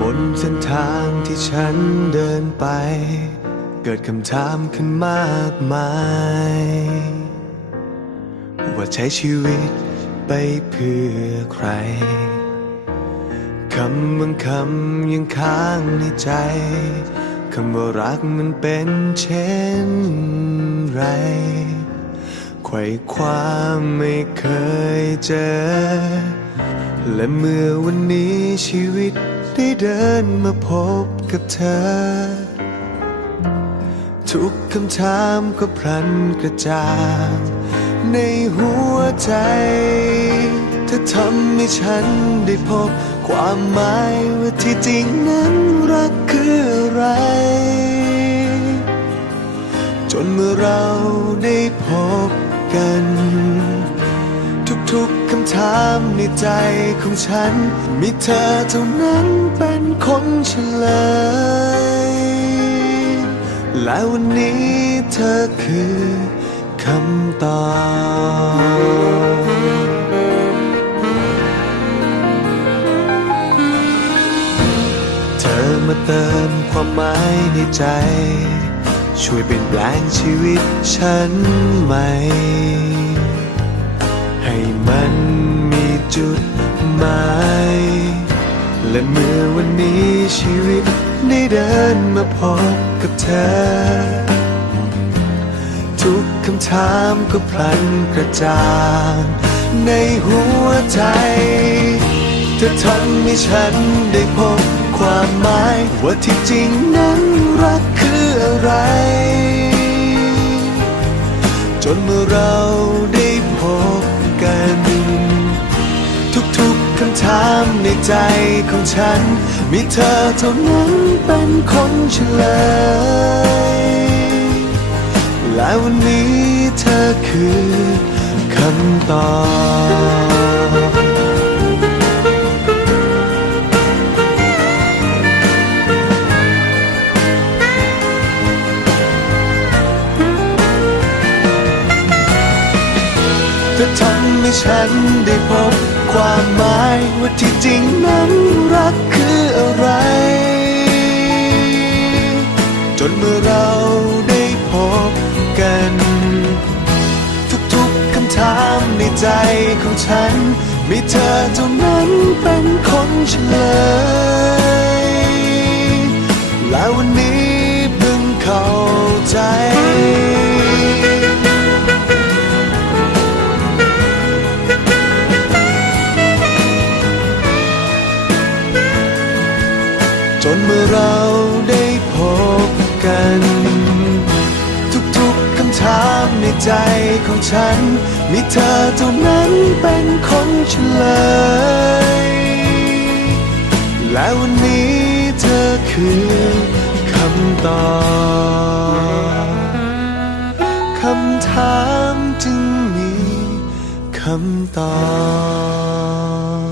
บนเส้นทางที่ฉันเดินไป เกิดคำถามขึ้นมากมาย ว่าใช้ชีวิตไปเพื่อใครำบางคำยังค้างในใจ คำว่ารักมันเป็นเช่นไรไขว่คว้าไม่เคยเจอ และเมื่อวันนี้ชีวิตได้เดินมาพบกับเธอ ทุกคำถามก็พลันกระจางในหัวใจ ธอทำให้ฉันได้พบ ความหมายว่าที่จริงนั้นรักคืออะไร จนเมื่อเราได้พบกัน ทุกๆคำถามในใจของฉัน มีเธอเท่านั้นเป็นคนเฉลย และวันนี้เธอคือคำตอบ เติมความหมายในใจ ช่วยเปลี่ยนแปลงชีวิตฉันใหม่ ให้มันมีจุดหมายและเมื่อวันนี้ชีวิตได้เดินมาพบกับเธอทุกคำถามก็พลันกระจ่างในหัวใจเธอทำให้ฉันได้พบ ความหมายว่าที่จริงนั้นรักคืออะไร จนเมื่อเราได้พบกัน ทุกๆคำถามในใจของฉัน มีเธอเท่านั้นเป็นคนเฉลยและวันนี้เธอคือคำตอบ อทำให้ฉันได้พบความหมายว่าที่จริงนั้นรักคืออะไร จนเมื่อเราได้พบกัน ทุกๆคำถามในใจของฉัน มีเธอเท่านั้นเป็นคนเฉลยและวันนี้เพิ่งเข้าใจจ เราได้พบกัน ทุกๆคำถามในใจของฉัน มีเธอเท่านั้นเป็นคนเฉลย และวันนี้เธอคือคำตอบคำถามจึงมีคำตอบ